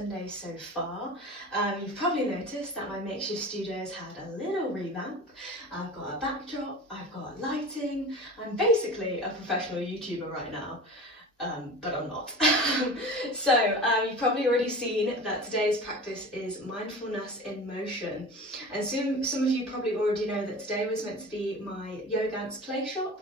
Sunday so far. You've probably noticed that my makeshift studio's had a little revamp. I've got a backdrop, I've got lighting. I'm basically a professional YouTuber right now. But I'm not. So you've probably already seen that today's practice is mindfulness in motion. And some of you probably already know that today was meant to be my Yogance Playshop,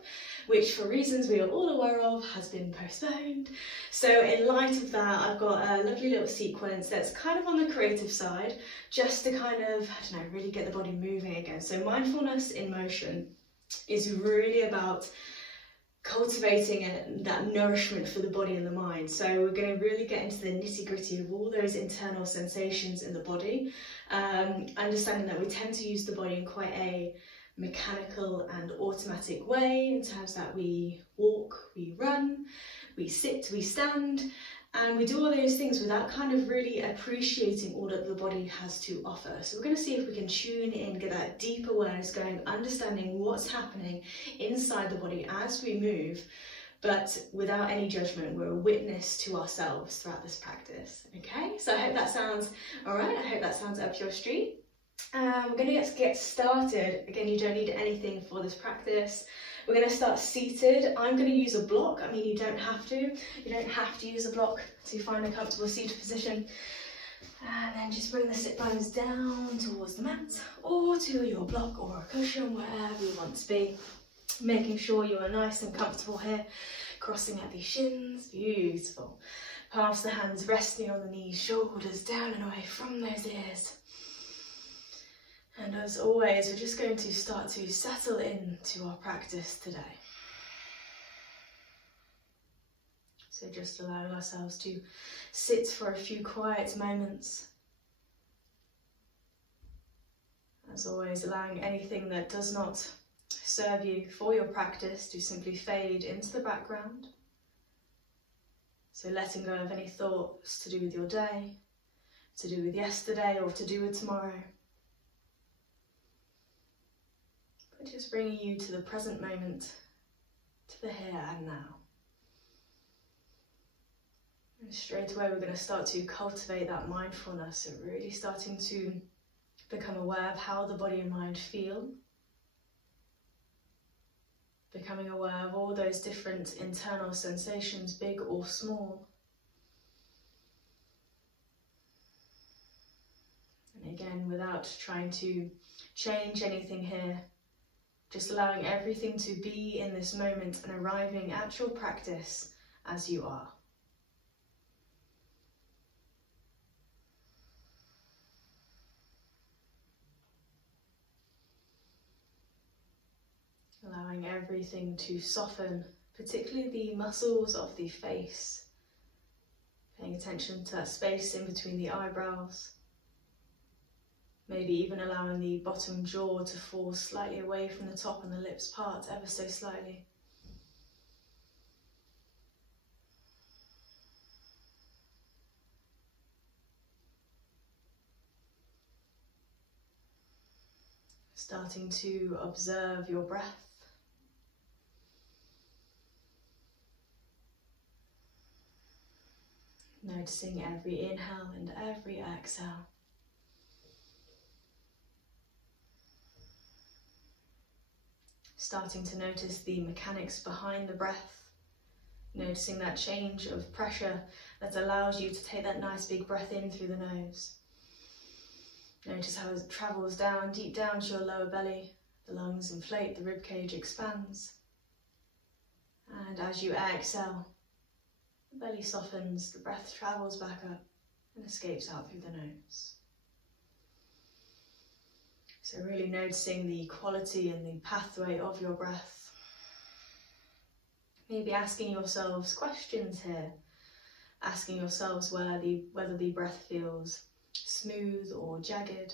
which for reasons we are all aware of has been postponed. So in light of that, I've got a lovely little sequence that's kind of on the creative side, just to kind of, I don't know, really get the body moving again. So mindfulness in motion is really about cultivating that nourishment for the body and the mind. So we're going to really get into the nitty-gritty of all those internal sensations in the body, understanding that we tend to use the body in quite a mechanical and automatic way, in terms that we walk, we run, we sit, we stand, and we do all those things without kind of really appreciating all that the body has to offer. So we're going to see if we can tune in, get that deep awareness going, understanding what's happening inside the body as we move, but without any judgment. We're a witness to ourselves throughout this practice. Okay, so I hope that sounds all right. I hope that sounds up your street. We're going to get started. Again, you don't need anything for this practice. We're going to start seated. I'm going to use a block. I mean, you don't have to. You don't have to use a block to find a comfortable seated position. And then just bring the sit bones down towards the mat or to your block or a cushion, wherever you want to be. Making sure you are nice and comfortable here. Crossing at the shins. Beautiful. Palms the hands resting on the knees, shoulders down and away from those ears. And as always, we're just going to start to settle into our practice today. So just allowing ourselves to sit for a few quiet moments. As always, allowing anything that does not serve you for your practice to simply fade into the background. So letting go of any thoughts to do with your day, to do with yesterday, or to do with tomorrow. But just bringing you to the present moment, to the here and now. And straight away we're going to start to cultivate that mindfulness, so really starting to become aware of how the body and mind feel. Becoming aware of all those different internal sensations, big or small. And again, without trying to change anything here, just allowing everything to be in this moment and arriving at your practice as you are. Allowing everything to soften, particularly the muscles of the face. Paying attention to that space in between the eyebrows. Maybe even allowing the bottom jaw to fall slightly away from the top and the lips part ever so slightly. Starting to observe your breath. Noticing every inhale and every exhale. Starting to notice the mechanics behind the breath, noticing that change of pressure that allows you to take that nice big breath in through the nose. Notice how it travels down, deep down to your lower belly, the lungs inflate, the rib cage expands. And as you exhale, the belly softens, the breath travels back up and escapes out through the nose. So really noticing the quality and the pathway of your breath. Maybe asking yourselves questions here. Asking yourselves whether the breath feels smooth or jagged.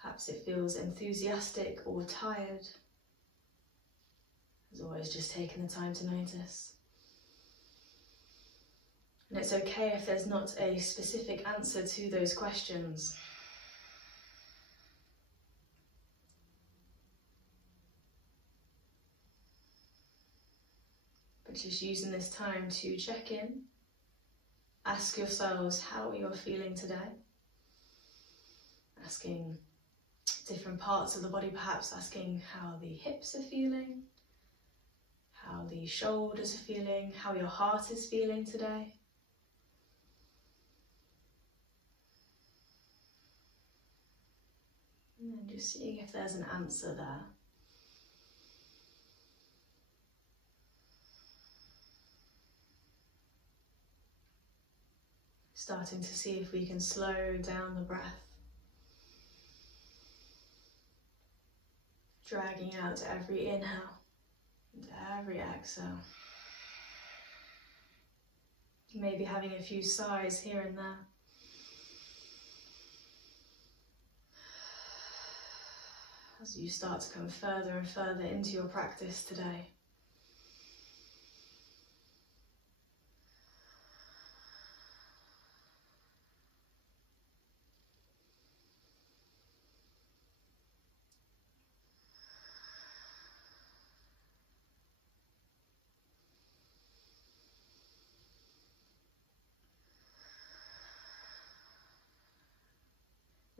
Perhaps it feels enthusiastic or tired. As always, just taking the time to notice. And it's okay if there's not a specific answer to those questions. But just using this time to check in, Ask yourselves how you're feeling today. Asking different parts of the body, perhaps asking how the hips are feeling, how the shoulders are feeling, how your heart is feeling today. And then just seeing if there's an answer there. Starting to see if we can slow down the breath. Dragging out every inhale and every exhale. Maybe having a few sighs here and there. As you start to come further and further into your practice today.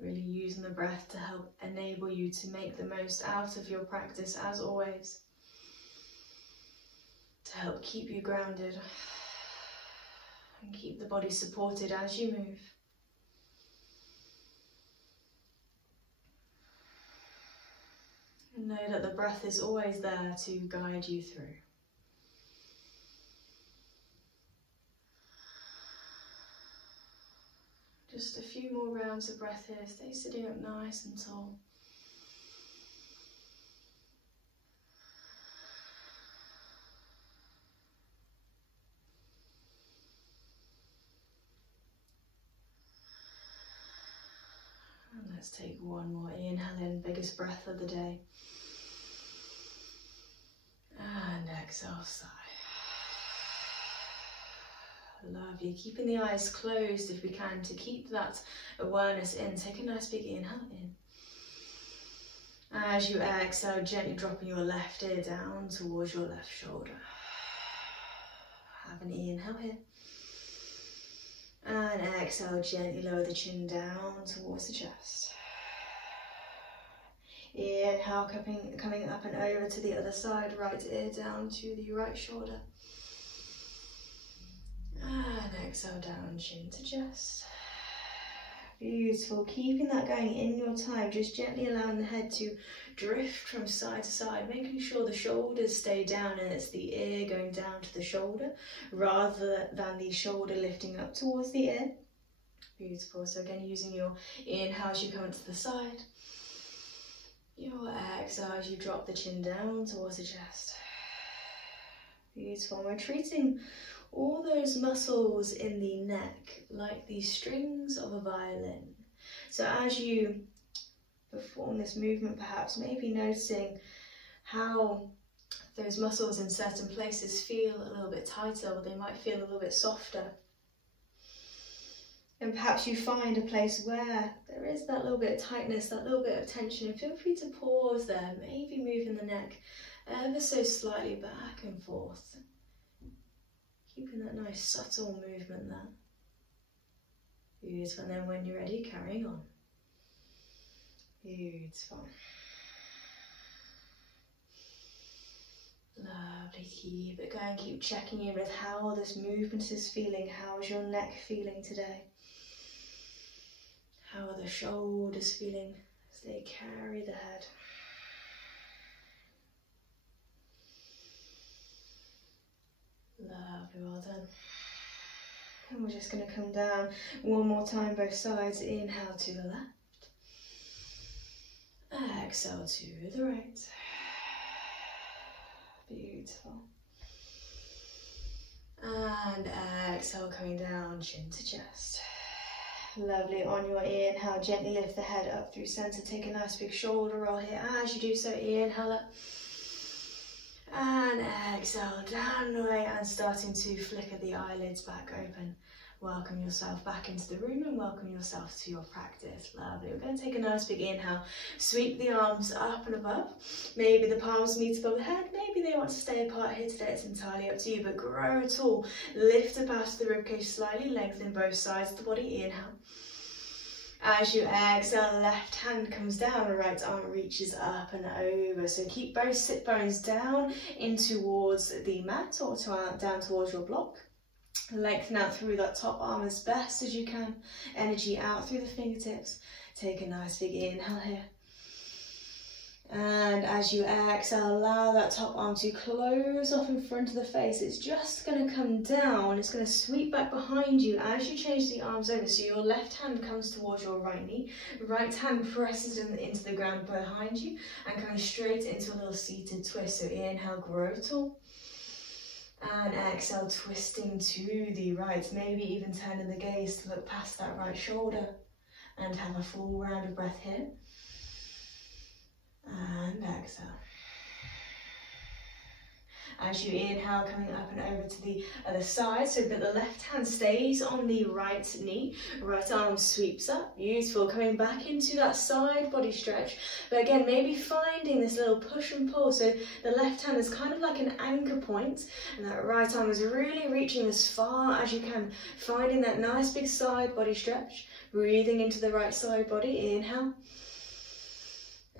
Really using the breath to help enable you to make the most out of your practice as always. To help keep you grounded and keep the body supported as you move. And know that the breath is always there to guide you through. Just a few more rounds of breath here. Stay sitting up nice and tall. And let's take one more inhale in, biggest breath of the day. And exhale, sigh. Lovely. Keeping the eyes closed if we can to keep that awareness in. Take a nice big inhale in. As you exhale, gently dropping your left ear down towards your left shoulder. Have an inhale here. And exhale, gently lower the chin down towards the chest. Inhale, coming up and over to the other side, right ear down to the right shoulder. And exhale down, chin to chest. Beautiful. Keeping that going in your time, just gently allowing the head to drift from side to side, making sure the shoulders stay down and it's the ear going down to the shoulder rather than the shoulder lifting up towards the ear. Beautiful. So again, using your inhale as you come to the side. Your exhale as you drop the chin down towards the chest. Beautiful. We're treating all those muscles in the neck like the strings of a violin. So as you perform this movement, perhaps maybe noticing how those muscles in certain places feel a little bit tighter, or they might feel a little bit softer. And perhaps you find a place where there is that little bit of tightness, that little bit of tension, and feel free to pause there, maybe moving the neck ever so slightly back and forth. Keeping that nice subtle movement there. Beautiful. And then when you're ready, carrying on. Beautiful. Lovely. Keep it going. Keep checking in with how this movement is feeling. How is your neck feeling today? How are the shoulders feeling as they carry the head? Lovely, well done. And we're just going to come down one more time, both sides. Inhale to the left. Exhale to the right. Beautiful. And exhale, coming down, chin to chest. Lovely. On your inhale, gently lift the head up through center. Take a nice big shoulder roll here. As you do so, inhale up. And exhale down the way and starting to flicker the eyelids back open. Welcome yourself back into the room and welcome yourself to your practice. Lovely. We're going to take a nice big inhale, sweep the arms up and above. Maybe the palms meet above the head, maybe they want to stay apart here today, it's entirely up to you, but grow tall. Lift up out of the ribcage slightly, lengthen both sides of the body, inhale. As you exhale, the left hand comes down, the right arm reaches up and over. So keep both sit bones down in towards the mat or down towards your block. Lengthen out through that top arm as best as you can. Energy out through the fingertips. Take a nice big inhale here. And as you exhale, allow that top arm to close off in front of the face. It's just going to come down. It's going to sweep back behind you as you change the arms over. So your left hand comes towards your right knee. Right hand presses into the ground behind you and comes straight into a little seated twist. So inhale, grow tall. And exhale, twisting to the right. Maybe even turning the gaze to look past that right shoulder. And have a full round of breath here. And exhale. As you inhale, coming up and over to the other side so that the left hand stays on the right knee. Right arm sweeps up. Beautiful. Coming back into that side body stretch. But again, maybe finding this little push and pull. So the left hand is kind of like an anchor point. And that right arm is really reaching as far as you can. Finding that nice big side body stretch. Breathing into the right side body. Inhale.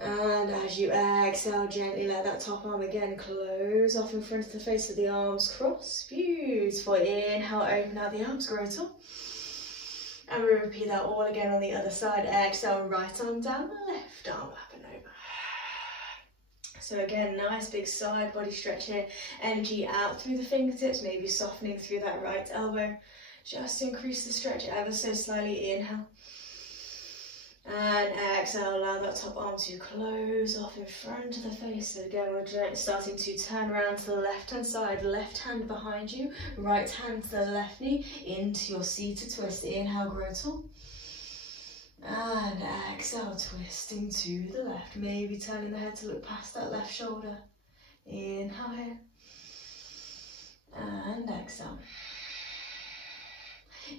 And as you exhale, gently let that top arm again close off in front of the face of the arms cross. Beautiful. Inhale, open out the arms, grow tall. And we repeat that all again on the other side. Exhale, right arm down, left arm up and over. So again, nice big side body stretch here. Energy out through the fingertips, maybe softening through that right elbow. Just increase the stretch ever so slightly. Inhale. And exhale, allow that top arm to close off in front of the face. So again, we're starting to turn around to the left-hand side, left hand behind you, right hand to the left knee, into your seated twist. Inhale, grow tall. And exhale, twisting to the left. Maybe turning the head to look past that left shoulder. Inhale here. And exhale.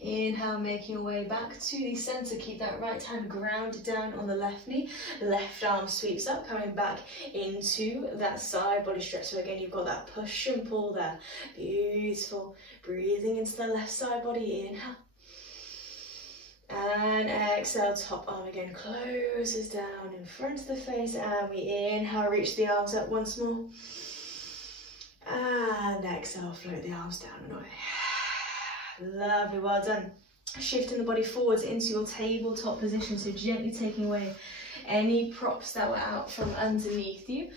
Inhale, making your way back to the center. Keep that right hand grounded down on the left knee. Left arm sweeps up, coming back into that side body stretch. So again, you've got that push and pull there. Beautiful. Breathing into the left side body. Inhale. And exhale, top arm again closes down in front of the face. And we inhale, reach the arms up once more. And exhale, float the arms down and away. Lovely, well done. Shifting the body forwards into your tabletop position, so gently taking away any props that were out from underneath you.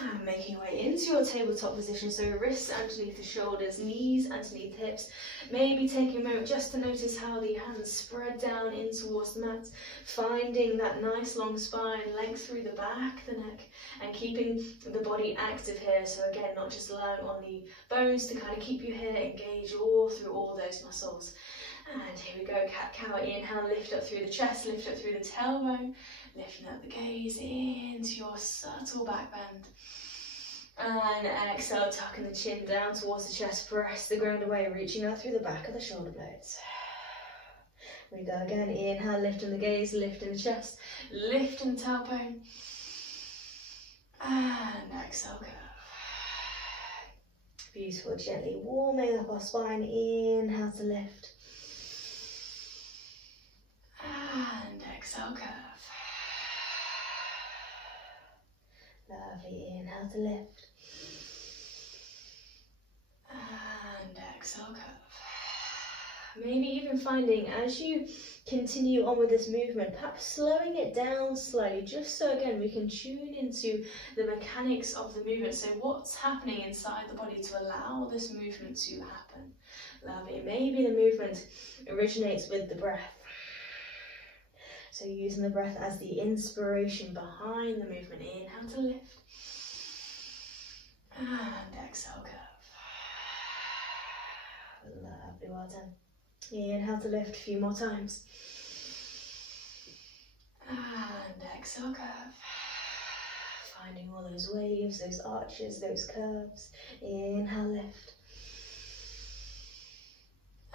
And making your way into your tabletop position, so wrists underneath the shoulders, knees underneath hips. Maybe taking a moment just to notice how the hands spread down in towards the mat. Finding that nice long spine, length through the back, the neck, and keeping the body active here. So again, not just relying on the bones to kind of keep you here, engage all through all those muscles. And here we go, cat-cow. Inhale, lift up through the chest, lift up through the tailbone, lifting up the gaze into your subtle back bend. And exhale, tucking the chin down towards the chest, press the ground away, reaching out through the back of the shoulder blades. We go again, inhale, lifting the gaze, lifting the chest, lifting the tailbone. And exhale, curve. Beautiful, gently warming up our spine, inhale to lift. And exhale, curve. Lovely, inhale to lift. And exhale, curve. Maybe even finding as you continue on with this movement, perhaps slowing it down slightly, just so again we can tune into the mechanics of the movement. So what's happening inside the body to allow this movement to happen? Lovely. Maybe the movement originates with the breath. So using the breath as the inspiration behind the movement. Inhale to lift. And exhale, curve. Lovely, well done. Inhale to lift a few more times. And exhale, curve. Finding all those waves, those arches, those curves. Inhale, lift.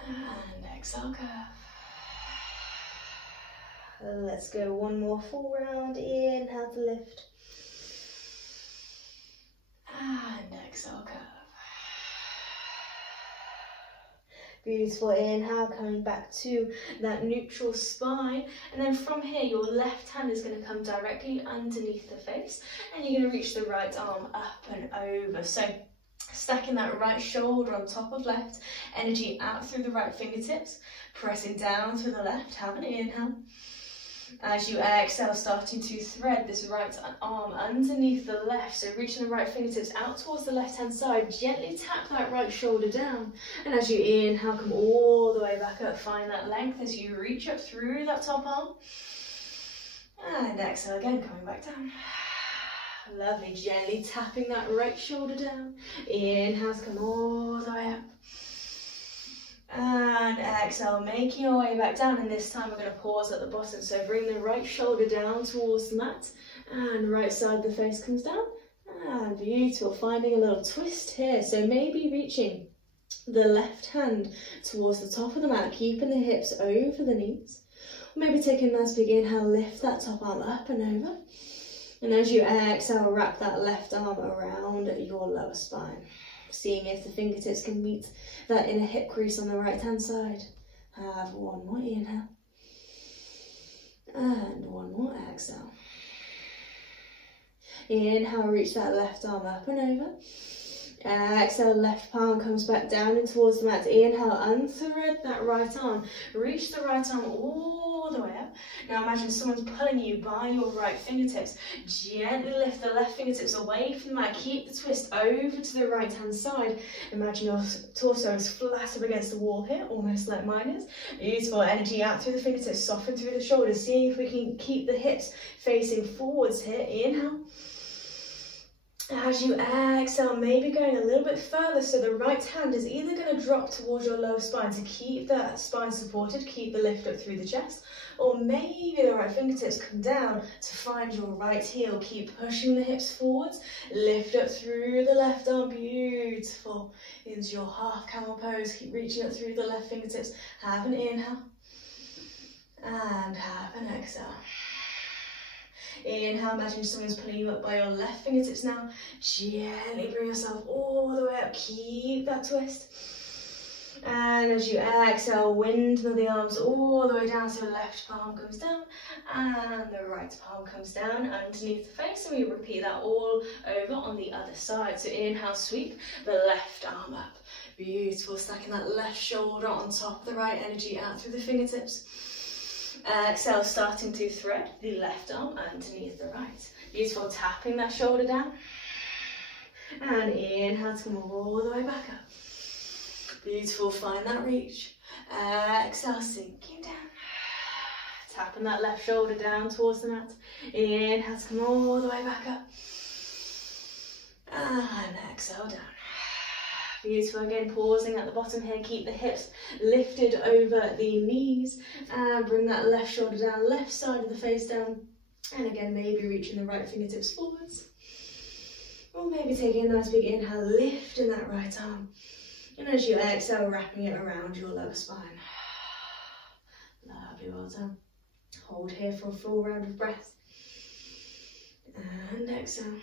And exhale, curve. Let's go one more full round. Inhale to lift. And exhale, curve. Beautiful. Inhale, coming back to that neutral spine. And then from here, your left hand is going to come directly underneath the face. And you're going to reach the right arm up and over. So stacking that right shoulder on top of left. Energy out through the right fingertips. Pressing down through the left. Have an inhale. As you exhale, starting to thread this right arm underneath the left, so reaching the right fingertips out towards the left hand side, gently tap that right shoulder down, and as you inhale, come all the way back up, find that length as you reach up through that top arm, and exhale again, coming back down. Lovely, gently tapping that right shoulder down, inhale, come all the way up. And exhale, making your way back down, and this time we're going to pause at the bottom. So bring the right shoulder down towards the mat, and right side of the face comes down. And beautiful, finding a little twist here. So maybe reaching the left hand towards the top of the mat, keeping the hips over the knees. Maybe taking a nice big inhale, lift that top arm up and over. And as you exhale, wrap that left arm around your lower spine. Seeing if the fingertips can meet that inner hip crease on the right hand side. Have one more inhale. And one more exhale. Inhale, reach that left arm up and over. Exhale, left palm comes back down and towards the mat. Inhale, unthread that right arm. Reach the right arm all the way up. Now imagine someone's pulling you by your right fingertips. Gently lift the left fingertips away from the mat. Keep the twist over to the right hand side. Imagine your torso is flat up against the wall here, almost like mine is. Beautiful, energy out through the fingertips, soften through the shoulders. Seeing if we can keep the hips facing forwards here. Inhale. As you exhale, maybe going a little bit further, so the right hand is either going to drop towards your lower spine to keep that spine supported, keep the lift up through the chest, or maybe the right fingertips come down to find your right heel. Keep pushing the hips forwards, lift up through the left arm, beautiful, into your half camel pose. Keep reaching up through the left fingertips. Have an inhale, and have an exhale. Inhale, imagine someone's pulling you up by your left fingertips now. Gently bring yourself all the way up, keep that twist. And as you exhale, windmill the arms all the way down, so the left palm comes down and the right palm comes down underneath the face, and we repeat that all over on the other side. So inhale, sweep the left arm up. Beautiful, stacking that left shoulder on top of the right, energy out through the fingertips. Exhale, starting to thread the left arm underneath the right. Beautiful, tapping that shoulder down. And inhale to come all the way back up. Beautiful, find that reach. Exhale, sinking down. Tapping that left shoulder down towards the mat. Inhale to come all the way back up. And exhale down. Beautiful, again pausing at the bottom here, keep the hips lifted over the knees and bring that left shoulder down, left side of the face down, and again maybe reaching the right fingertips forwards, or maybe taking a nice big inhale, lifting that right arm, and as you exhale, wrapping it around your lower spine. Lovely, well done. Hold here for a full round of breath, and exhale.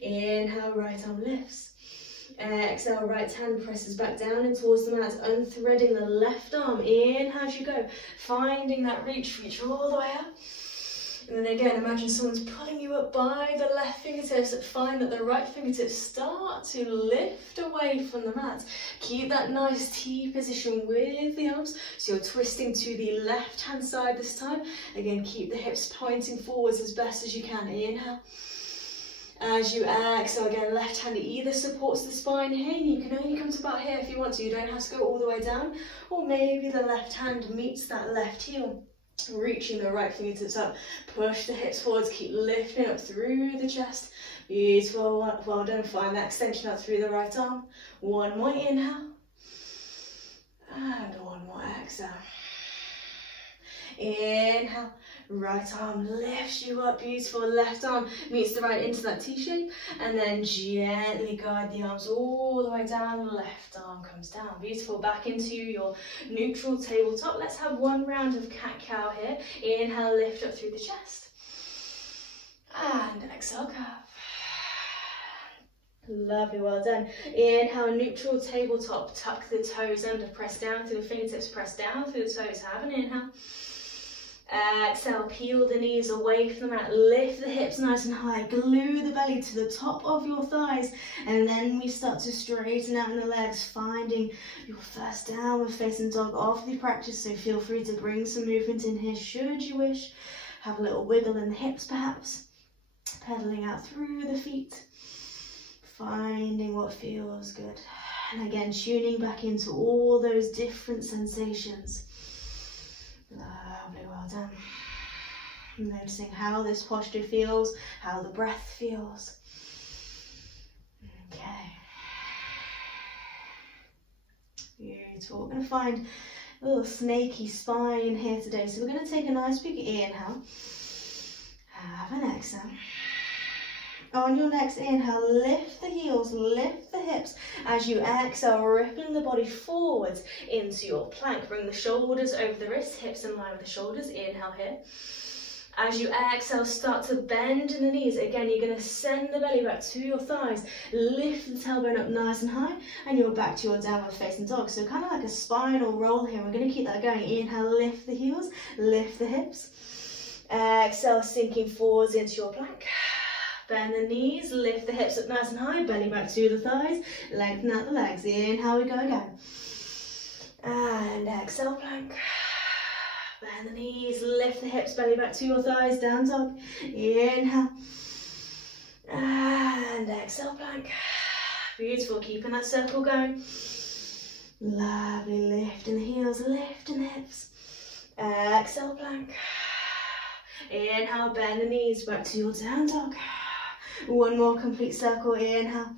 Inhale, right arm lifts. Exhale, right hand presses back down and towards the mat, unthreading the left arm. Inhale as you go, finding that reach all the way up. And then again, imagine someone's pulling you up by the left fingertips, but find that the right fingertips start to lift away from the mat. Keep that nice T position with the arms, so you're twisting to the left hand side this time. Again, keep the hips pointing forwards as best as you can. Inhale. As you exhale, again, left hand either supports the spine here. You can only come to about here if you want to. You don't have to go all the way down. Or maybe the left hand meets that left heel, reaching the right fingertips up. Push the hips forwards, keep lifting up through the chest. Beautiful, well done. Find that extension out through the right arm. One more inhale. And one more exhale. Inhale, Right arm lifts you up, beautiful. Left arm meets the right into that T shape, and then gently guide the arms all the way down. Left arm comes down, beautiful. Back into your neutral tabletop. Let's have one round of cat-cow here. Inhale, lift up through the chest, and exhale, curve. Lovely, well done. Inhale, neutral tabletop. Tuck the toes under, press down through the fingertips, press down through the toes. Have an inhale. Exhale, peel the knees away from the mat, lift the hips nice and high, glue the belly to the top of your thighs, and then we start to straighten out the legs, finding your first downward facing dog after the practice, so feel free to bring some movement in here should you wish. Have a little wiggle in the hips perhaps, pedaling out through the feet, finding what feels good, and again tuning back into all those different sensations. Lovely, well done. Noticing how this posture feels, how the breath feels. Okay. Beautiful. We're going to find a little snaky spine here today. So we're going to take a nice big inhale. Have an exhale. On your next inhale, lift the heels, lift the hips. As you exhale, rippling the body forwards into your plank. Bring the shoulders over the wrists, hips in line with the shoulders. Inhale here. As you exhale, start to bend in the knees. Again, you're going to send the belly back to your thighs. Lift the tailbone up nice and high, and you're back to your downward facing dog. So kind of like a spinal roll here. We're going to keep that going. Inhale, lift the heels, lift the hips. Exhale, sinking forwards into your plank. Bend the knees, lift the hips up nice and high, belly back to the thighs, lengthen out the legs. Inhale, we go again. And exhale, plank. Bend the knees, lift the hips, belly back to your thighs, down dog. Inhale. And exhale, plank. Beautiful, keeping that circle going. Lovely, lifting the heels, lifting the hips. Exhale, plank. Inhale, bend the knees, back to your down dog. One more complete circle, inhale.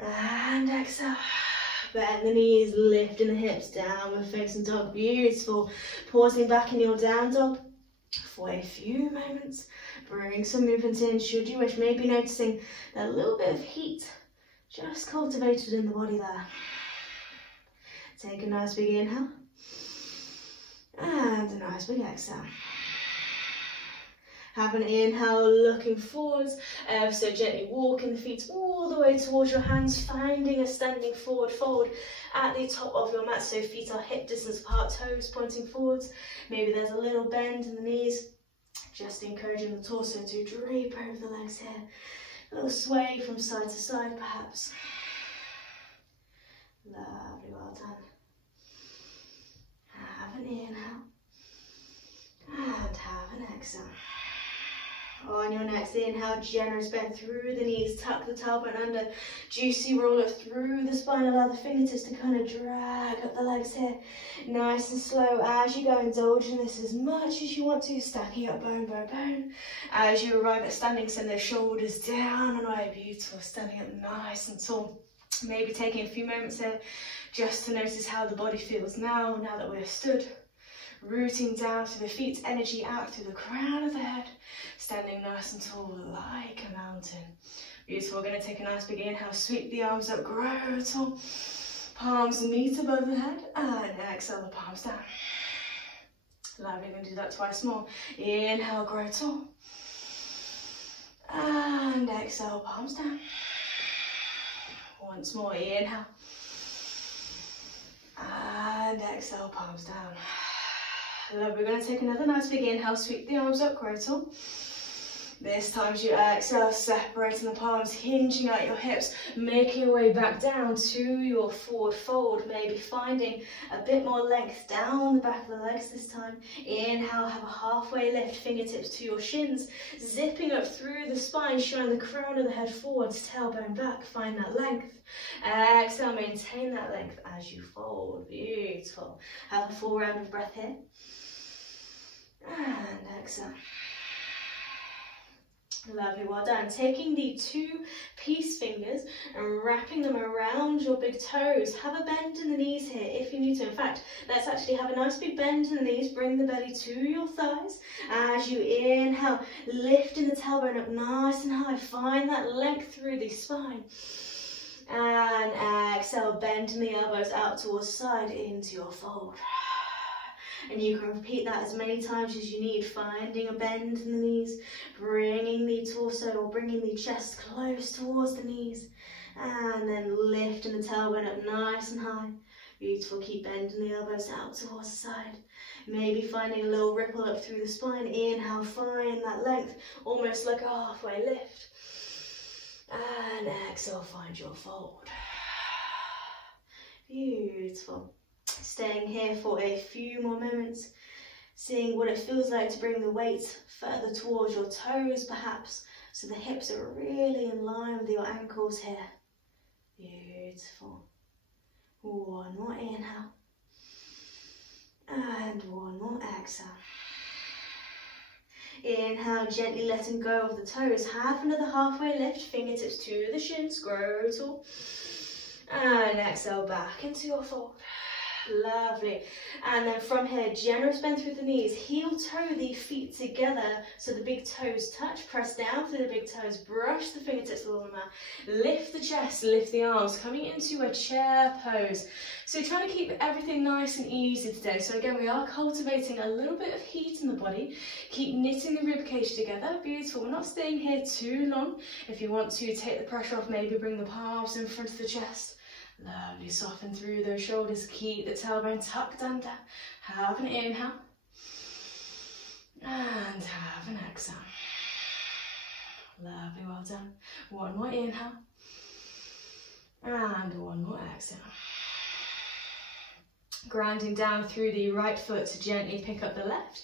And exhale. Bend the knees, lifting the hips, downward facing dog. Beautiful. Pausing back in your down dog for a few moments. Bring some movement in, should you wish. Maybe noticing a little bit of heat just cultivated in the body there. Take a nice big inhale. And a nice big exhale. Have an inhale, looking forwards, so gently walking the feet all the way towards your hands, finding a standing forward fold at the top of your mat, so feet are hip distance apart, toes pointing forwards. Maybe there's a little bend in the knees, just encouraging the torso to drape over the legs here. A little sway from side to side perhaps. Lovely, well done. Have an inhale, and have an exhale. On your next inhale, generous bend through the knees, tuck the tailbone under, juicy roll up through the spine, allow the fingertips to kind of drag up the legs here, nice and slow. As you go, indulge in this as much as you want to, stacking up bone by bone. As you arrive at standing, send those shoulders down and away, beautiful, standing up nice and tall. Maybe taking a few moments here just to notice how the body feels now that we're stood. Rooting down through the feet, energy out through the crown of the head, standing nice and tall like a mountain. Beautiful, we're going to take a nice big inhale, sweep the arms up, grow tall, palms meet above the head, and exhale the palms down. Lovely, we're going to do that twice more. Inhale, grow tall, and exhale, palms down. Once more, inhale, and exhale, palms down. Lovely, we're going to take another nice big inhale, sweep the arms up, grow tall. This time as you exhale, separating the palms, hinging out your hips, making your way back down to your forward fold, maybe finding a bit more length down the back of the legs this time. Inhale, have a halfway lift, fingertips to your shins, zipping up through the spine, showing the crown of the head forwards, tailbone back, find that length. Exhale, maintain that length as you fold, beautiful. Have a full round of breath here. And exhale. Lovely, well done. Taking the 2 peace fingers and wrapping them around your big toes. Have a bend in the knees here if you need to. In fact, let's actually have a nice big bend in the knees. Bring the belly to your thighs. As you inhale, lifting the tailbone up nice and high. Find that length through the spine. And exhale, bending the elbows out towards the side into your fold. And you can repeat that as many times as you need, finding a bend in the knees, bringing the torso or bringing the chest close towards the knees, and then lifting the tailbone up nice and high. Beautiful, keep bending the elbows out towards the side. Maybe finding a little ripple up through the spine. Inhale, find that length, almost like a halfway lift. And exhale, find your fold. Beautiful. Staying here for a few more moments, seeing what it feels like to bring the weight further towards your toes perhaps, so the hips are really in line with your ankles here. Beautiful. One more inhale. And one more exhale. Inhale, gently letting go of the toes. Half another halfway lift, fingertips to the shins, grow tall. And exhale, back into your fold. Lovely. And then from here, generous bend through the knees, heel toe the feet together so the big toes touch. Press down through the big toes, brush the fingertips along the mat. Lift the chest, lift the arms, coming into a chair pose. So you're trying to keep everything nice and easy today. So again, we are cultivating a little bit of heat in the body. Keep knitting the ribcage together. Beautiful. We're not staying here too long. If you want to take the pressure off, maybe bring the palms in front of the chest. Lovely, soften through those shoulders, keep the tailbone tucked under. Have an inhale, and have an exhale. Lovely, well done. One more inhale, and one more exhale. Grounding down through the right foot to gently pick up the left,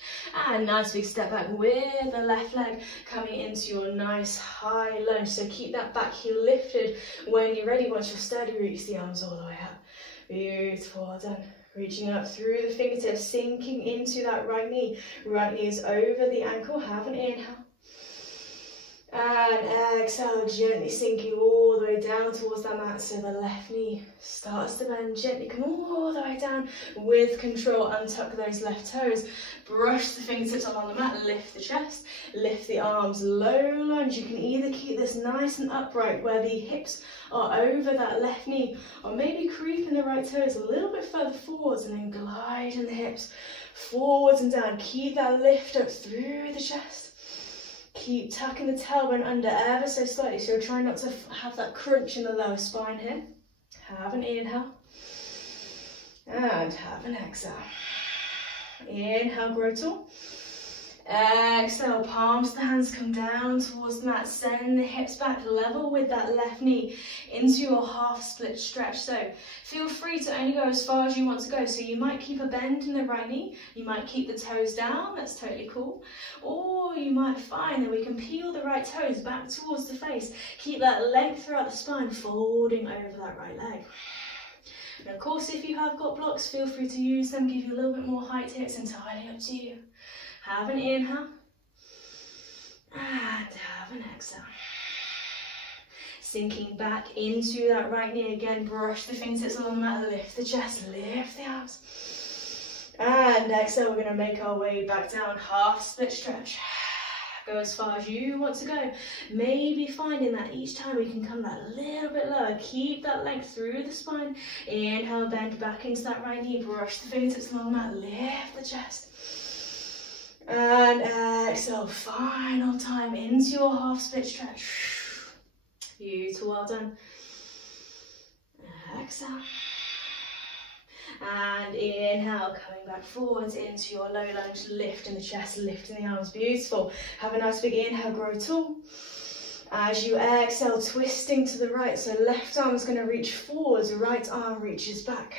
and nice big step back with the left leg coming into your nice high lunge. So keep that back heel lifted when you're ready. Once you're steady, reach the arms all the way up. Beautiful, well done. Reaching up through the fingertips, sinking into that right knee. Right knee is over the ankle. Have an inhale. And exhale, gently sinking all the way down towards that mat so the left knee starts to bend. Gently come all the way down with control. Untuck those left toes. Brush the fingertips along the mat. Lift the chest. Lift the arms. Low lunge. You can either keep this nice and upright where the hips are over that left knee, or maybe creeping the right toes a little bit further forwards and then gliding the hips forwards and down. Keep that lift up through the chest. Keep tucking the tailbone under ever so slightly, so you're trying not to have that crunch in the lower spine here. Have an inhale and have an exhale. Inhale, grow tall. Exhale, palms to the hands come down towards the mat. Send the hips back level with that left knee into your half split stretch. So feel free to only go as far as you want to go. So you might keep a bend in the right knee. You might keep the toes down. That's totally cool. Or you might find that we can peel the right toes back towards the face. Keep that length throughout the spine, folding over that right leg. And of course, if you have got blocks, feel free to use them. Give you a little bit more height here. It's entirely up to you. Have an inhale and have an exhale. Sinking back into that right knee again, brush the fingertips along the mat, lift the chest, lift the arms. And exhale, we're going to make our way back down, half split stretch. Go as far as you want to go. Maybe finding that each time we can come that little bit lower. Keep that length through the spine. Inhale, bend back into that right knee, brush the fingertips along the mat, lift the chest. And exhale, final time into your half split stretch. Beautiful, well done. Exhale. And inhale, coming back forwards into your low lunge, lifting the chest, lifting the arms. Beautiful. Have a nice big inhale, grow tall. As you exhale, twisting to the right, so left arm is going to reach forwards, right arm reaches back.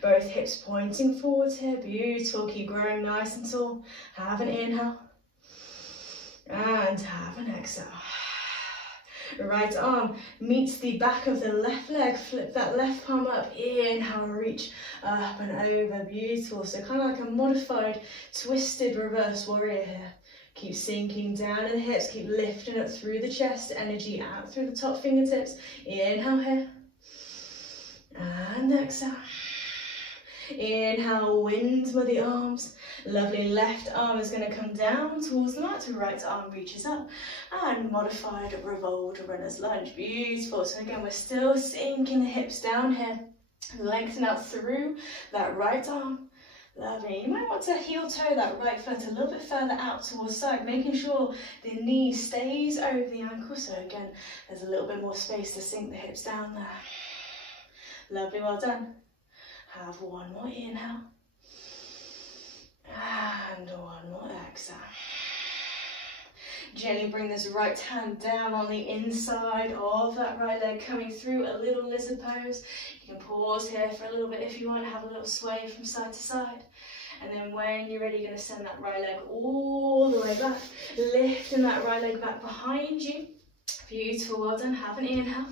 Both hips pointing forwards here. Beautiful. Keep growing nice and tall. Have an inhale. And have an exhale. Right arm meets the back of the left leg. Flip that left palm up. Inhale, reach up and over. Beautiful. So kind of like a modified twisted reverse warrior here. Keep sinking down in the hips, keep lifting up through the chest, energy out through the top fingertips. Inhale here. And exhale. Inhale, windmill the arms. Lovely, left arm is going to come down towards the mat, right arm reaches up. And modified revolved runner's lunge. Beautiful. So again, we're still sinking the hips down here. Lengthen out through that right arm. Lovely. You might want to heel toe that right foot a little bit further out towards the side, making sure the knee stays over the ankle. So again, there's a little bit more space to sink the hips down there. Lovely, well done. Have one more inhale. And one more exhale. Gently bring this right hand down on the inside of that right leg, coming through a little lizard pose. You can pause here for a little bit if you want to have a little sway from side to side. And then when you're ready, you're going to send that right leg all the way back, lifting that right leg back behind you. Beautiful, well done. Have an inhale.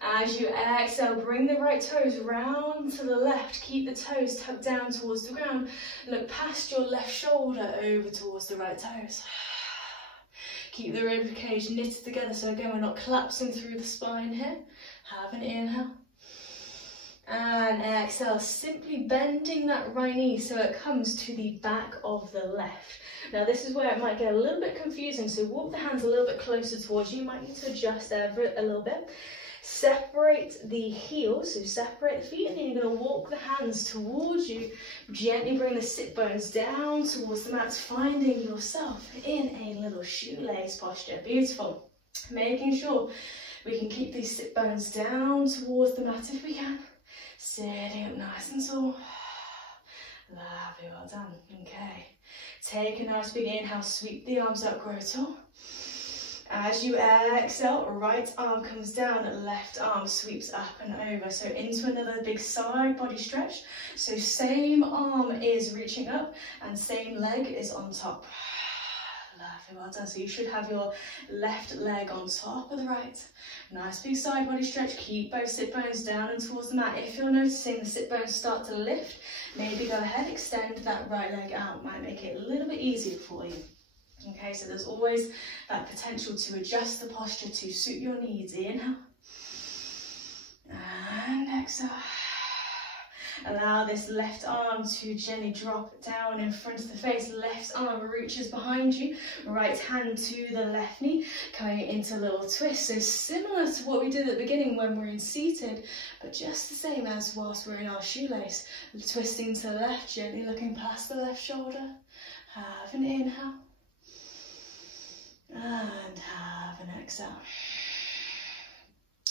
As you exhale, bring the right toes round to the left. Keep the toes tucked down towards the ground. Look past your left shoulder over towards the right toes. Keep the rib cage knitted together, so again, we're not collapsing through the spine here. Have an inhale. And exhale, simply bending that right knee so it comes to the back of the left. Now this is where it might get a little bit confusing, so walk the hands a little bit closer towards you. You might need to adjust there a little bit. Separate the heels, so separate the feet, and then you're going to walk the hands towards you. Gently bring the sit bones down towards the mat, finding yourself in a little shoelace posture. Beautiful. Making sure we can keep these sit bones down towards the mat if we can. Sitting up nice and tall. Lovely, well done. Okay. Take a nice big inhale, sweep the arms up, grow tall. As you exhale, right arm comes down, left arm sweeps up and over. So into another big side body stretch. So same arm is reaching up and same leg is on top. Lovely, well done. So you should have your left leg on top of the right. Nice big side body stretch. Keep both sit bones down and towards the mat. If you're noticing the sit bones start to lift, maybe go ahead, extend that right leg out. Might make it a little bit easier for you. Okay, so there's always that potential to adjust the posture to suit your needs. Inhale. And exhale. Allow this left arm to gently drop down in front of the face. Left arm reaches behind you. Right hand to the left knee, coming into a little twist. So similar to what we did at the beginning when we're in seated, but just the same as whilst we're in our shoelace. Twisting to the left, gently looking past the left shoulder. Have an inhale. And have an exhale.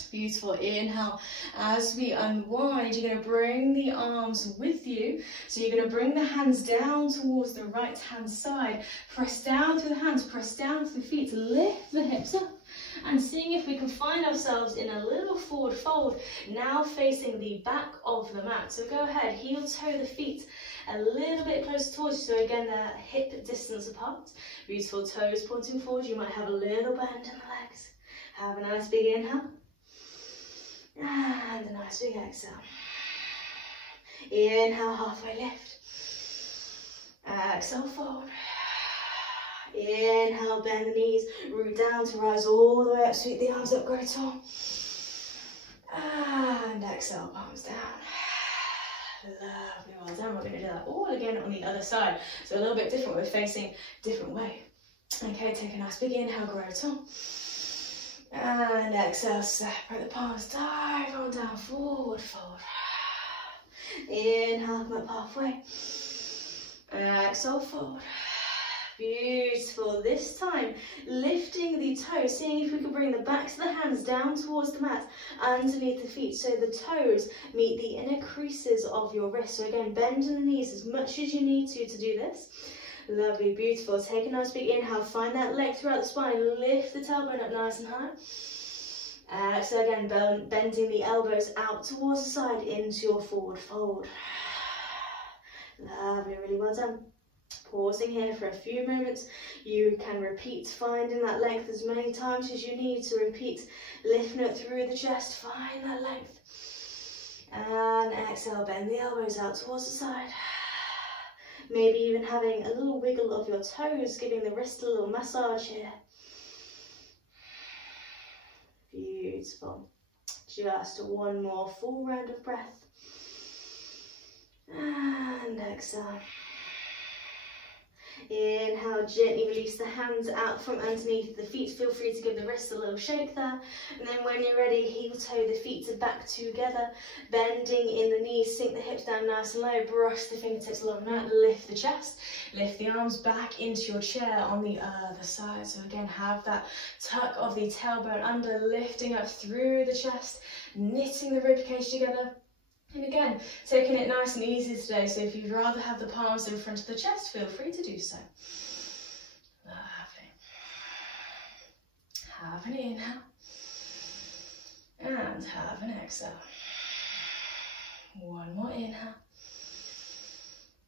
Beautiful. Inhale. As we unwind, you're going to bring the arms with you. So you're going to bring the hands down towards the right hand side. Press down through the hands, press down through the feet, lift the hips up. And seeing if we can find ourselves in a little forward fold, now facing the back of the mat. So go ahead, heel toe the feet a little bit closer towards you. So again, they're hip distance apart. Beautiful, toes pointing forward. You might have a little bend in the legs. Have a nice big inhale. And a nice big exhale. Inhale, halfway lift. Exhale, forward. Inhale, bend the knees, root down to rise all the way up, sweep the arms up, grow tall. And exhale, palms down. Lovely, well done. We're going to do that all again on the other side. So a little bit different, we're facing different way. Okay, take a nice big inhale, grow tall. And exhale, separate the palms, dive on down, forward, forward. Inhale, come up halfway. Exhale, forward. Beautiful. This time, lifting the toes, seeing if we can bring the backs of the hands down towards the mat, underneath the feet, so the toes meet the inner creases of your wrists. So again, bending the knees as much as you need to do this. Lovely, beautiful. Take a nice big inhale, find that leg throughout the spine, lift the tailbone up nice and high. So again, bending the elbows out towards the side into your forward fold. Lovely, really well done. Pausing here for a few moments. You can repeat finding that length as many times as you need to repeat, lifting it through the chest, find that length. And exhale, bend the elbows out towards the side. Maybe even having a little wiggle of your toes, giving the wrist a little massage here. Beautiful. Just one more full round of breath. And exhale. Inhale, gently release the hands out from underneath the feet. Feel free to give the wrists a little shake there. And then when you're ready, heel toe the feet to back together. Bending in the knees, sink the hips down nice and low. Brush the fingertips along the mat. Lift the chest. Lift the arms back into your chair on the other side. So again, have that tuck of the tailbone under, lifting up through the chest, knitting the ribcage together. And again, taking it nice and easy today, so if you'd rather have the palms in front of the chest, feel free to do so. Lovely. Have an inhale. And have an exhale. One more inhale.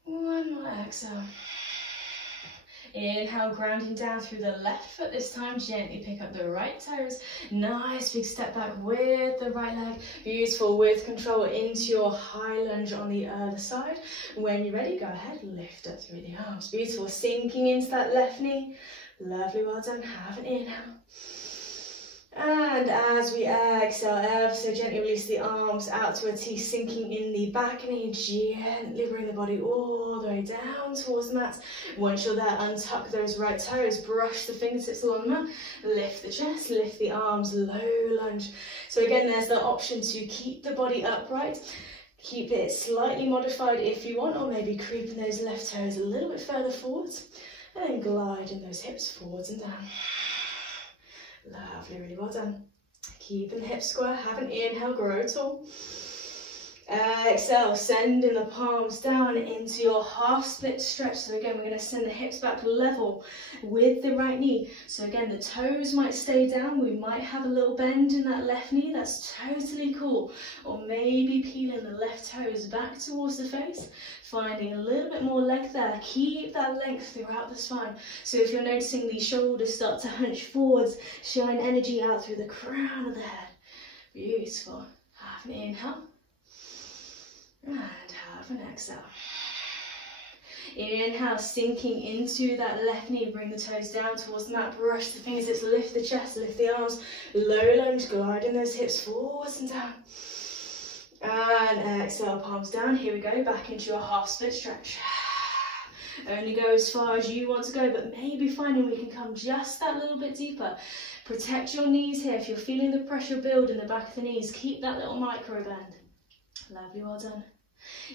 One more exhale. Inhale, grounding down through the left foot this time. Gently pick up the right toes. Nice big step back with the right leg. Beautiful, with control into your high lunge on the other side. When you're ready, go ahead, lift up through the arms. Beautiful, sinking into that left knee. Lovely, well done. Have an inhale. And as we exhale, ever so gently release the arms out to a T, sinking in the back knee. Gently bring the body all the way down towards the mat. Once you're there, untuck those right toes, brush the fingertips along the mat, lift the chest, lift the arms, low lunge. So again, there's the option to keep the body upright, keep it slightly modified if you want, or maybe creeping those left toes a little bit further forwards, and then gliding those hips forwards and down. Lovely, really well done. Keeping the hips square, have an inhale, grow tall. Exhale, sending the palms down into your half split stretch. So again, we're going to send the hips back level with the right knee. So again, the toes might stay down. We might have a little bend in that left knee. That's totally cool. Or maybe peeling the left toes back towards the face, finding a little bit more leg there. Keep that length throughout the spine. So if you're noticing the shoulders start to hunch forwards, shine energy out through the crown of the head. Beautiful. Have an inhale. And have an exhale. Inhale, sinking into that left knee. Bring the toes down towards the mat. Brush the fingertips, lift the chest, lift the arms. Low lunge, gliding those hips forwards and down. And exhale, palms down. Here we go, back into your half split stretch. Only go as far as you want to go, but maybe finding we can come just that little bit deeper. Protect your knees here. If you're feeling the pressure build in the back of the knees, keep that little micro bend. Lovely, well done.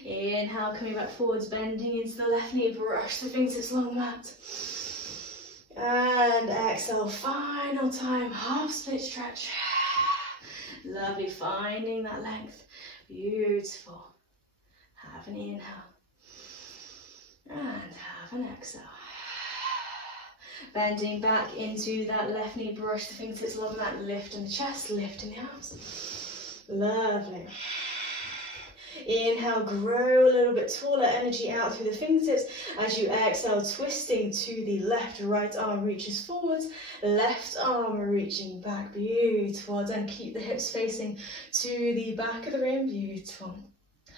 Inhale, coming back forwards, bending into the left knee, brush the fingertips along the mat. And exhale, final time, half split stretch. Lovely, finding that length. Beautiful. Have an inhale. And have an exhale. Bending back into that left knee, brush the fingertips along the mat, lifting the chest, lifting the arms. Lovely. Inhale, grow a little bit taller, energy out through the fingertips. As you exhale, twisting to the left, right arm reaches forwards, left arm reaching back. Beautiful. Then keep the hips facing to the back of the room. Beautiful.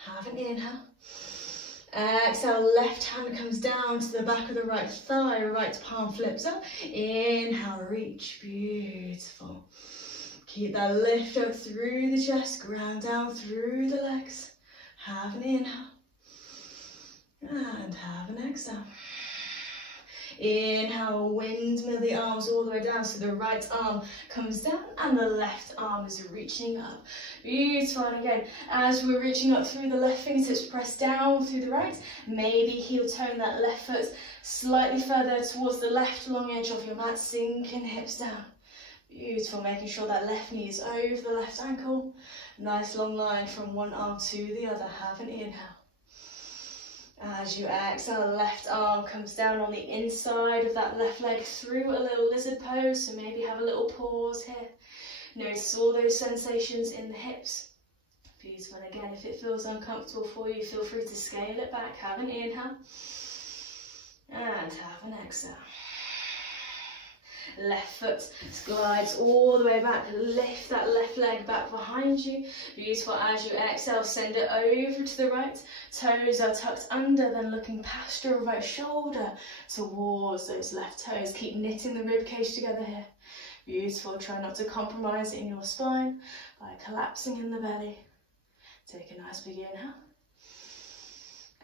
Have an inhale. Exhale, left hand comes down to the back of the right thigh, right palm flips up. Inhale, reach. Beautiful. Keep that lift up through the chest, ground down through the legs. Have an inhale. And have an exhale. Inhale, windmill the arms all the way down, so the right arm comes down and the left arm is reaching up. Beautiful. And again, as we're reaching up through the left fingertips, press down through the right. Maybe heel tone that left foot slightly further towards the left long edge of your mat, sinking hips down. Beautiful, making sure that left knee is over the left ankle. Nice long line from one arm to the other. Have an inhale. As you exhale, left arm comes down on the inside of that left leg through a little lizard pose. So maybe have a little pause here. Notice all those sensations in the hips. Beautiful. And again, if it feels uncomfortable for you, feel free to scale it back. Have an inhale. And have an exhale. Left foot glides all the way back. Lift that left leg back behind you. Beautiful. As you exhale, send it over to the right. Toes are tucked under, then looking past your right shoulder towards those left toes. Keep knitting the rib cage together here. Beautiful. Try not to compromise in your spine by collapsing in the belly. Take a nice big inhale.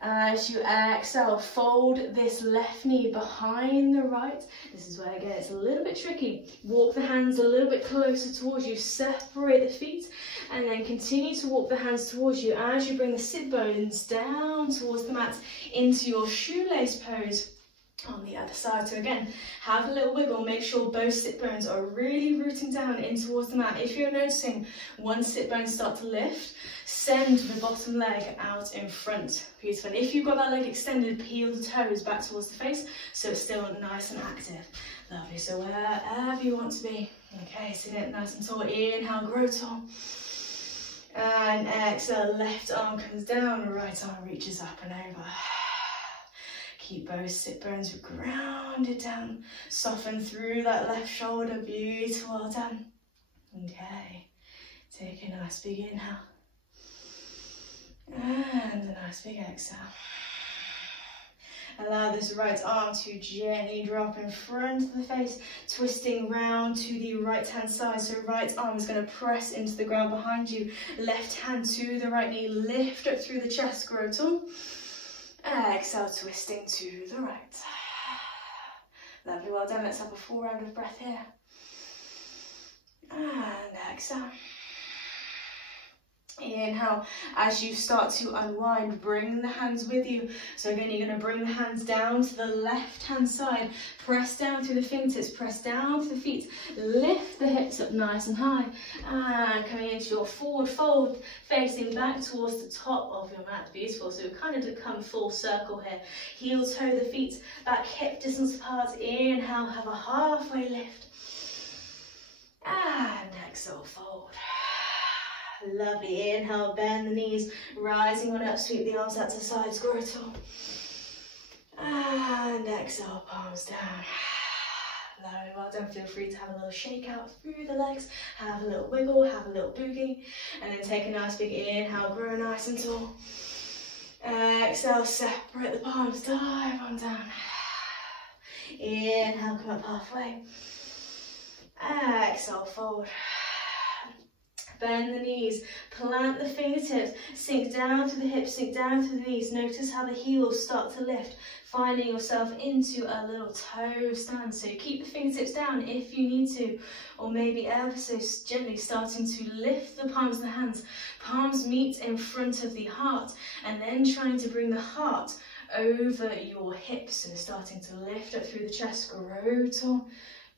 As you exhale, fold this left knee behind the right. This is where it gets a little bit tricky. Walk the hands a little bit closer towards you. Separate the feet and then continue to walk the hands towards you as you bring the sit bones down towards the mat into your shoelace pose on the other side. So again, have a little wiggle. Make sure both sit bones are really rooting down in towards the mat. If you're noticing one sit bone start to lift, send the bottom leg out in front. Beautiful. And if you've got that leg extended, peel the toes back towards the face so it's still nice and active. Lovely. So wherever you want to be. Okay, sitting it nice and tall. Inhale, grow tall. And exhale, left arm comes down, right arm reaches up and over. Keep both sit bones grounded down. Soften through that left shoulder. Beautiful. Well done. Okay. Take a nice big inhale. And a nice big exhale. Allow this right arm to gently drop in front of the face, twisting round to the right hand side. So right arm is going to press into the ground behind you. Left hand to the right knee. Lift up through the chest, grow tall. Exhale, twisting to the right. Lovely, well done. Let's have a full round of breath here. And exhale. Inhale, as you start to unwind, bring the hands with you. So again, you're going to bring the hands down to the left hand side, press down through the fingertips, press down to the feet, lift the hips up nice and high, and coming into your forward fold, facing back towards the top of your mat. Beautiful. So kind of to come full circle here. Heel toe the feet back hip distance apart. Inhale, have a halfway lift, and exhale, fold. Lovely. Inhale, bend the knees, rising on up, sweep the arms out to the sides, grow tall. And exhale, palms down. Lovely, well done. Feel free to have a little shake out through the legs, have a little wiggle, have a little boogie, and then take a nice big inhale, grow nice and tall. Exhale, separate the palms, dive on down. Inhale, come up halfway. Exhale, fold. Bend the knees, plant the fingertips, sink down through the hips, sink down through the knees. Notice how the heels start to lift, finding yourself into a little toe stand. So keep the fingertips down if you need to, or maybe ever so gently starting to lift the palms of the hands. Palms meet in front of the heart, and then trying to bring the heart over your hips. So starting to lift up through the chest, grow tall.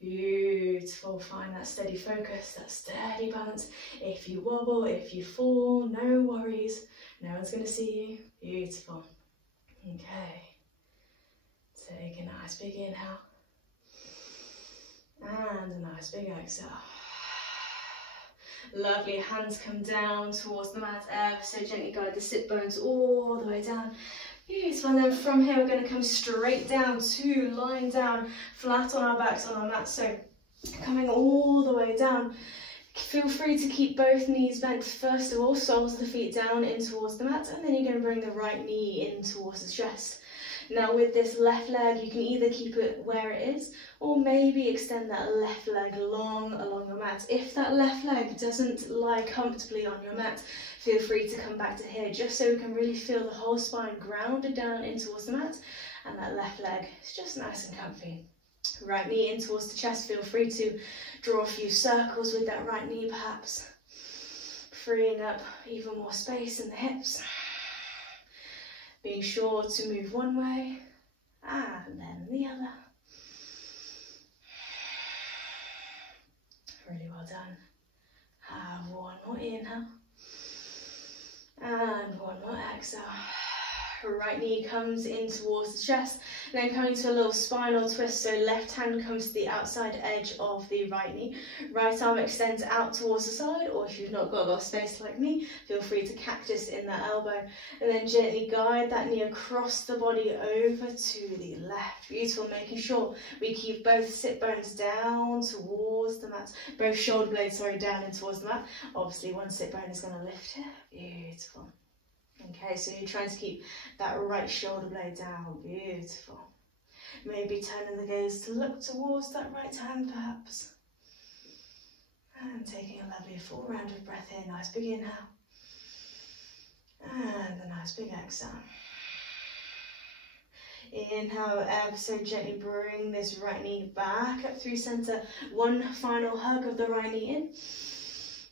Beautiful. Find that steady focus, that steady balance. If you wobble, if you fall, no worries. No one's going to see you. Beautiful. Okay. Take a nice big inhale. And a nice big exhale. Lovely. Hands come down towards the mat. Ever so gently guide the sit bones all the way down. Beautiful. And then from here we're going to come straight down to lying down flat on our backs on our mat. So coming all the way down. Feel free to keep both knees bent first of all, soles of the feet down in towards the mat, and then you're going to bring the right knee in towards the chest. Now with this left leg, you can either keep it where it is, or maybe extend that left leg long along your mat. If that left leg doesn't lie comfortably on your mat, feel free to come back to here, just so we can really feel the whole spine grounded down in towards the mat, and that left leg is just nice and comfy. Right knee in towards the chest. Feel free to draw a few circles with that right knee perhaps, freeing up even more space in the hips. Being sure to move one way and then the other. Really well done. Have one more inhale and one more exhale. Right knee comes in towards the chest. Then coming to a little spinal twist, so left hand comes to the outside edge of the right knee. Right arm extends out towards the side, or if you've not got a lot of space like me, feel free to cactus in that elbow. And then gently guide that knee across the body over to the left. Beautiful, making sure we keep both sit bones down towards the mat. Both shoulder blades, down and towards the mat. Obviously, one sit bone is going to lift here. Beautiful. Okay, so you're trying to keep that right shoulder blade down. Beautiful. Maybe turning the gaze to look towards that right hand perhaps. And taking a lovely full round of breath in. Nice big inhale. And a nice big exhale. Inhale, ever so gently bring this right knee back up through center. One final hug of the right knee in.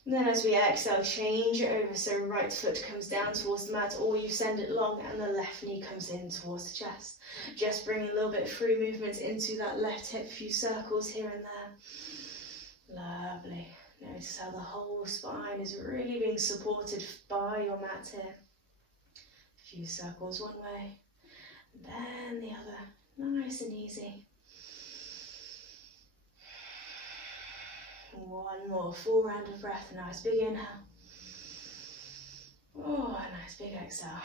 And then as we exhale, change it over, so right foot comes down towards the mat, or you send it long and the left knee comes in towards the chest. Just bring a little bit of free movement into that left hip, few circles here and there. Lovely. Notice how the whole spine is really being supported by your mat here. A few circles one way, and then the other. Nice and easy. One more full round of breath. Nice big inhale. Oh, a nice big exhale.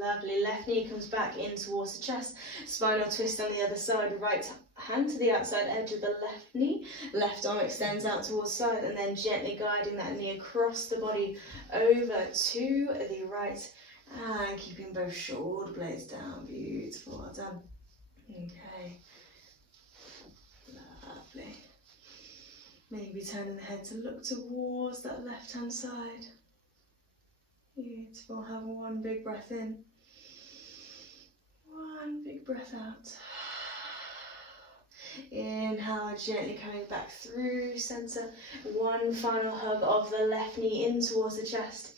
Lovely. Left knee comes back in towards the chest. Spinal twist on the other side. Right hand to the outside edge of the left knee. Left arm extends out towards the side, and then gently guiding that knee across the body over to the right. And keeping both shoulder blades down. Beautiful. Well done. Okay. Lovely. Maybe turning the head to look towards that left hand side. Beautiful. Have one big breath in. One big breath out. Inhale, gently coming back through center. One final hug of the left knee in towards the chest.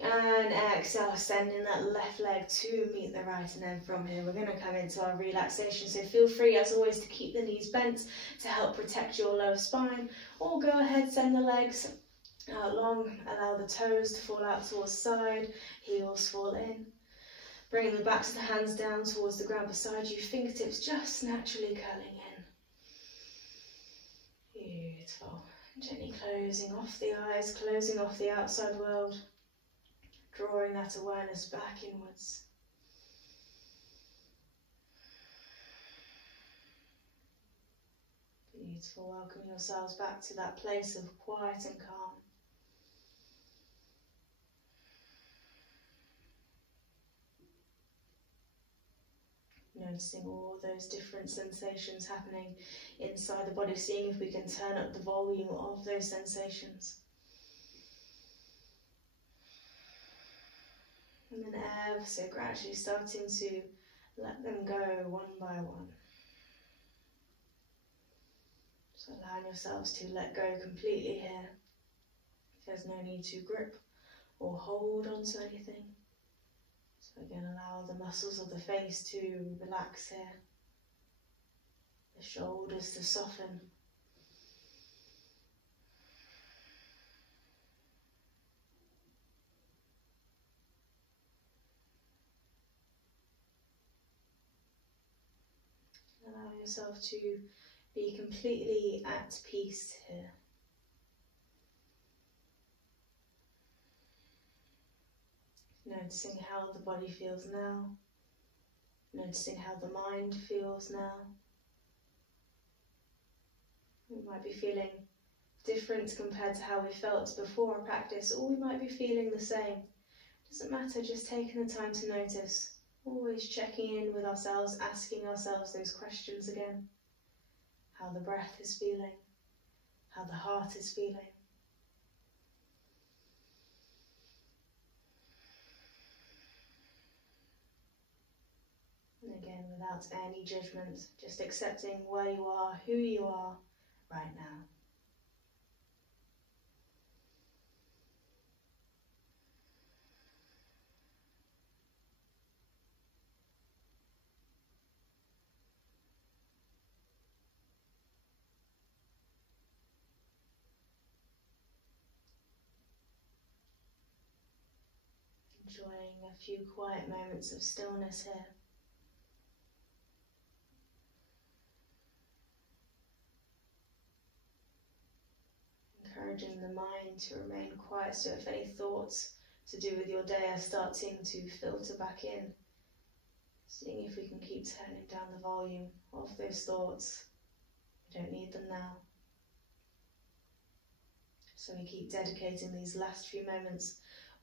And exhale, sending that left leg to meet the right, and then from here we're going to come into our relaxation. So feel free as always to keep the knees bent to help protect your lower spine, or go ahead, send the legs out long, allow the toes to fall out towards the side, heels fall in. Bringing the backs of the hands down towards the ground beside you, fingertips just naturally curling in. Beautiful. Gently closing off the eyes, closing off the outside world. Drawing that awareness back inwards. Beautiful. Welcome yourselves back to that place of quiet and calm. Noticing all those different sensations happening inside the body, seeing if we can turn up the volume of those sensations. And then ever so gradually starting to let them go one by one. So allowing yourselves to let go completely here. There's no need to grip or hold onto anything. So again, allow the muscles of the face to relax here. The shoulders to soften. Allow yourself to be completely at peace here. Noticing how the body feels now. Noticing how the mind feels now. We might be feeling different compared to how we felt before our practice, or we might be feeling the same. Doesn't matter, just taking the time to notice. Always checking in with ourselves, asking ourselves those questions again. How the breath is feeling, how the heart is feeling. And again, without any judgment, just accepting where you are, who you are right now. Enjoying a few quiet moments of stillness here. encouraging the mind to remain quiet, so if any thoughts to do with your day are starting to filter back in, seeing if we can keep turning down the volume of those thoughts. We don't need them now. So we keep dedicating these last few moments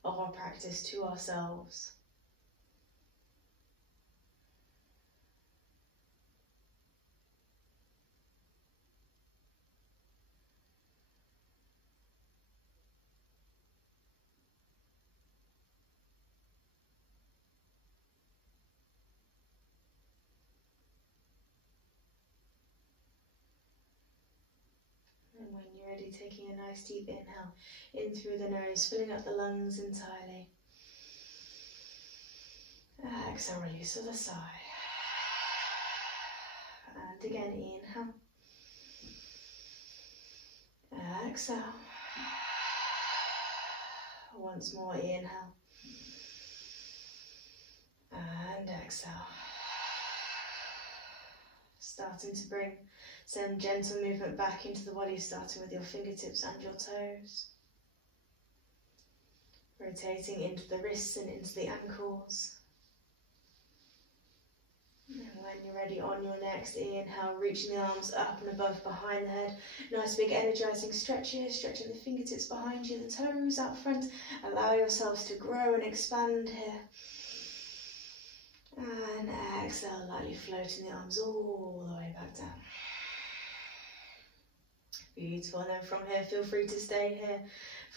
of our practice to ourselves. And when you're ready, taking a nice deep inhale in through the nose, filling up the lungs entirely. Exhale, release with a sigh. And again, inhale. Exhale. Once more, inhale. And exhale. Starting to bring some gentle movement back into the body, starting with your fingertips and your toes. Rotating into the wrists and into the ankles. And when you're ready, on your next inhale, reaching the arms up and above behind the head. Nice big energizing stretch here, stretching the fingertips behind you, the toes out front. Allow yourselves to grow and expand here. And exhale, lightly floating the arms all the way back down. Beautiful. And then from here, feel free to stay here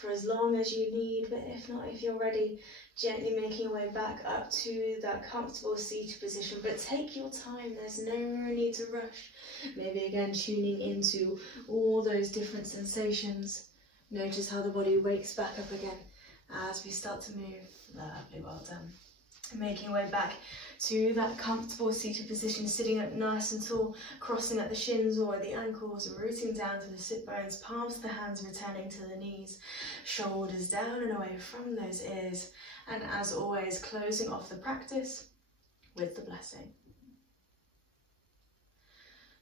for as long as you need, but if not, if you're ready, gently making your way back up to that comfortable seated position. But take your time, there's no need to rush. Maybe again tuning into all those different sensations. Notice how the body wakes back up again as we start to move. Lovely, well done. Making your way back to that comfortable seated position, sitting up nice and tall, crossing at the shins or the ankles, rooting down to the sit bones, palms to the hands, returning to the knees, shoulders down and away from those ears. And as always, closing off the practice with the blessing.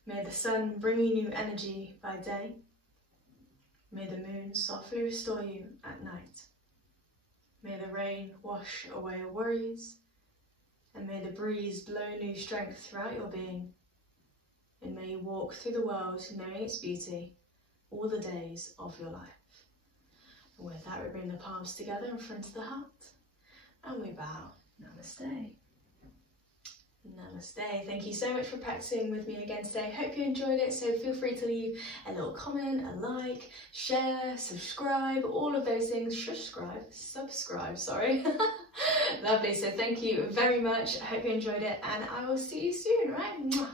May the sun bring you new energy by day. May the moon softly restore you at night. May the rain wash away your worries, and may the breeze blow new strength throughout your being, and may you walk through the world knowing its beauty all the days of your life. And with that, we bring the palms together in front of the heart, and we bow. Namaste. Namaste. Thank you so much for practicing with me again today. Hope you enjoyed it. So feel free to leave a little comment, a like, share, subscribe, all of those things. Subscribe, sorry. Lovely. So thank you very much. I hope you enjoyed it, and I will see you soon, right? Mwah.